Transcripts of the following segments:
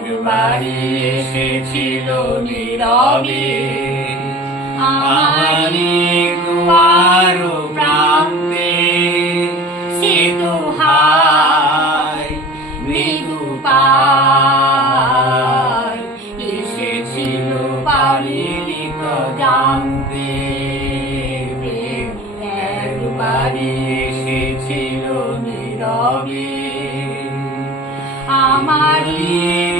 একবারই এসেছিল নীরবে আমারই দুয়ার প্রান্তে, সে তো হায় মৃদু পায় এসেছিল পারিনি তো জানতে। একবারই এসেছিল নীরবে আমারই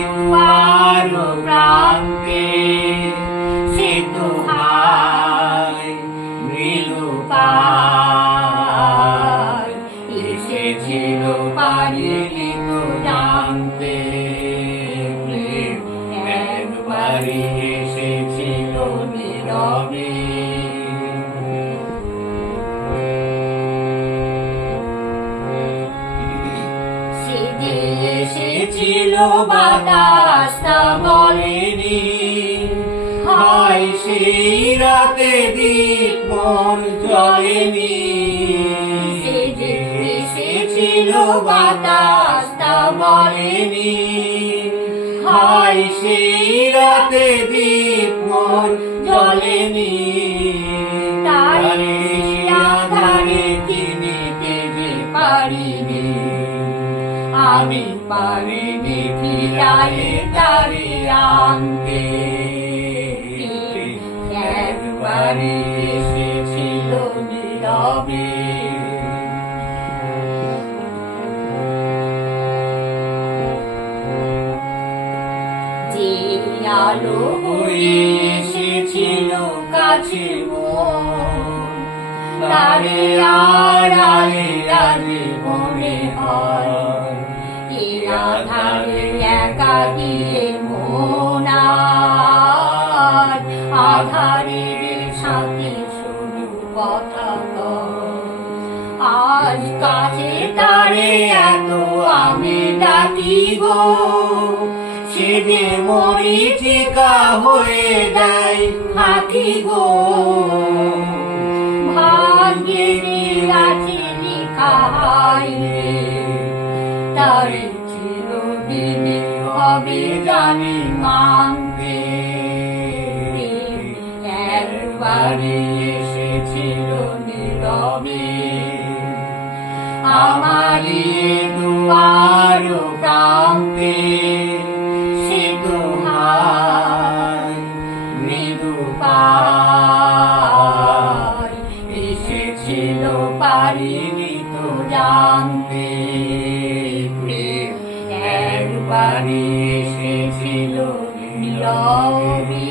দুয়ার প্রান্তে, সে তো হায় মৃদু পায় এসেছিল পারিনি তো জানতে। একবারই এসেছিল নীরবে। এসেছিল বাতাস তা বলেনি, হায় সেই রাতে দীপ মন জ্বলেনি। এসেছিল বাতাস তা বলেনি, হায় সেই রাতে দীপ মন জ্বলেনি। তারে আধারে চিনিতে যে পারিনি, আমি পারিনি ফিরায়ে তারে আনতে। একবারই এসেছিল নীরবে। যে আলো হয়ে এসেছিল কাছে তারে আড়ালে আগে মনে হয়, আধারে একাকিয়ে মন আধারের সাথে শুধু কথা আজ কাছে তারে এত আমি ডাকি গো, সে যে মরিচিকা হয়ে দেয় ফাঁকি গো। ভাগ্যে আছে লিখা তারে চিরদিনই হবে জানি মানতে। একবারই এসেছিল নীরবে আমারই দুয়ার প্রান্তে, সে তো হায় মৃদু পায় এসেছিল পারিনি তো জানতে। একবারই এসেছিল নীরবে।